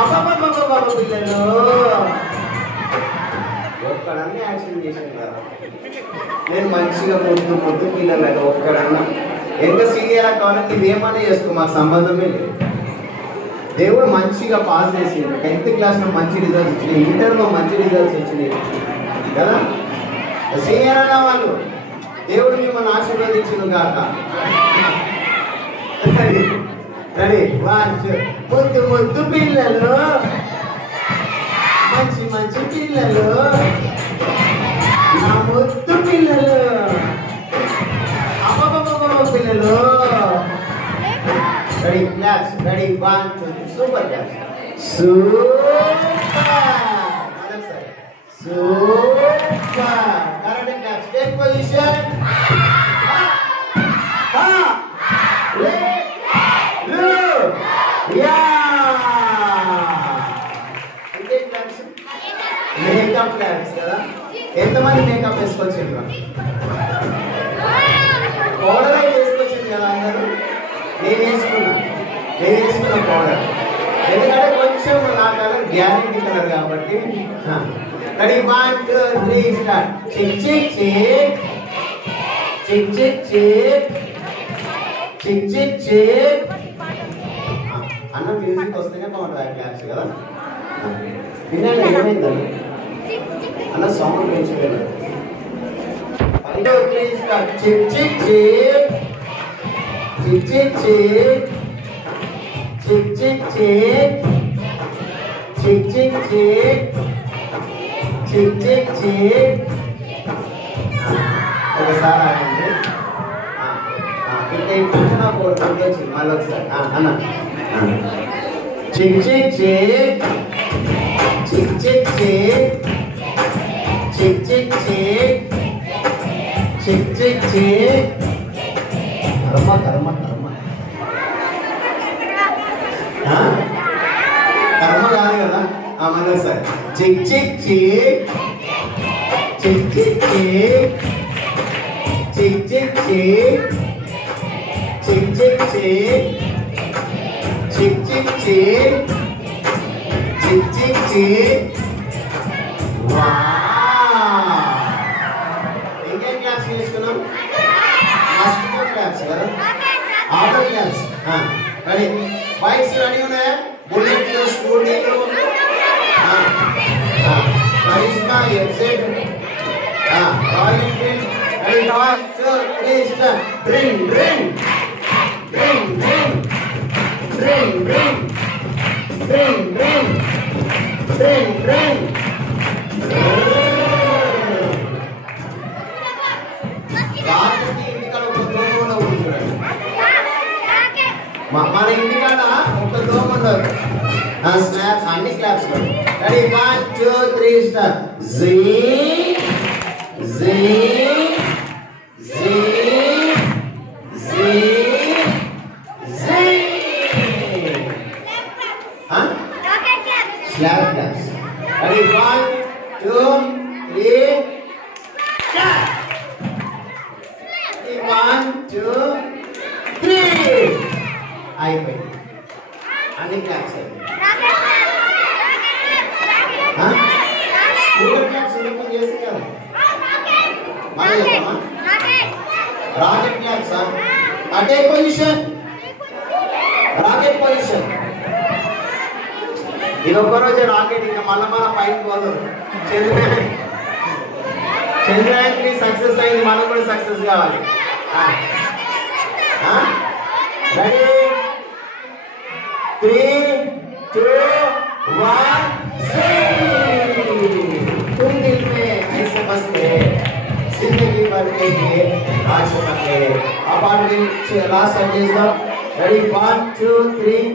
అబ్బబ్బబ్బబ్బబ్బ పిల్లలు ఒక్కడన్నా యాక్షన్ చేసింది కదా. నేను మంచిగా పొద్దు పిల్లలు ఒక్కడన్నా ఎంత సీనియర్ కావాలంటే ఇవేమన్నా చేసుకో, మాకు సంబంధమే లేదు. దేవుడు మంచిగా పాస్ చేసిండు. 10th క్లాస్లో మంచి రిజల్ట్స్ వచ్చినాయి, ఇంటర్లో మంచి రిజల్ట్స్ వచ్చినాయి కదా. సీనియర్ అన్న వాళ్ళు దేవుడు మిమ్మల్ని ఆశీర్వదించును గాక. రెడీ ముద్దు పిల్లలు, మంచి పిల్లలు, నా ముద్దు పిల్లలు, అబ్బబ్బబ్బ పిల్లలు. Ready claps, ready 1 2 3 super claps. Super correct claps. Take position. Makeup claps కదా. ఎంతమంది మేకప్ వేసుకొచ్చిండ్రు? పౌడర్ వేసుకొచ్చింది కదా అందరూ. నేను వేసుకున్న పౌడర్ ఎందుకంటే కొంచెం నా కలర్ గ్యారెంటీ కలర్ కాబట్టి. Ready 1 2 3 start. చిక్ చిక్ చిక్ చిక్ చిక్ చిక్ చిక్ చిక్ చిక్. అన్న మ్యూజిక్ వస్తేనే బాగుంటుంది క్లాస్ కదా. వినండి ఏమైందని అన్న సౌండ్ పెంచుకోలేదు. చిక్ చిక్ చిక్ చిక్ చిక్ చిక్ చిక్ చిక్ చిక్ చిక్ చిక్ చిక్ చిక్ చిక్ చిక్. ఒకసారి ఆగండి. ఇక్కడ వచ్చింది మళ్ళీ ఒకసారి అన్న. చిక్ చిక్ చిక్ చిక్ చిక్ చిక్ చిక్ చిక్ చిక్ చిక్ చిక్ చిక్. కర్మ కర్మ కర్మ కర్మ కాదు కదా. మళ్ళీ ఒకసారి చిక్ చిక్ చిక్ చిక్ చిక్ చిక్ చిక్ చిక్ చిక్ చిక్ చిక్ చిక్ చిక్ చిక్ చిక్ చిక్ చిక్ చిక్. ఇంకేం క్లాస్ చేసుకున్నాం? మస్కిటో క్లాస్ కదా, auto class. Ready bikes ready ఉన్నాయా? బుల్లెట్లు, స్కూటీలు, Karizma, FZ, Royal Enfield. Ready 1 2 3 start. డ్రింగ్ డ్రింగ్ డ్రింగ్ డ్రింగ్ డ్రింగ్ డ్రింగ్ డ్రింగ్ డ్రింగ్ డ్రింగ్ డ్రింగ్. రాత్రికి ఇంటికాడ ఒక దోమ ఉండదు చూడండి. మన ఇంటికాడ ఒక దోమ ఉండదు. స్నాప్స్ అన్ని క్లాప్స్. Ready 1 2 3 start. జీ జీ జీ జీ జీ. Slap claps. Ready 1 2 3 start. 1 2 3 అయిపోయింది. అన్ని క్లాప్స్ స్కూల్ క్లాప్స్ ఎందుకు చేసి కదా. మళ్ళీ చెప్పమ్మా. Rocket claps. అటే పొజిషన్, రాకెట్ పొజిషన్. ఇది ఒక్కరోజు రాకెట్, ఇంకా మళ్ళా పైకి పోదు. చంద్రయాన్ 3 సక్సెస్ అయింది, మనం కూడా సక్సెస్ కావాలి. రెడీ 3 2 1 तुम दिल में ऐसे बसते जिंदगी भर के लिए आज सकते। अब आप लास्ट सेंटेंस. रेडी 1 2 3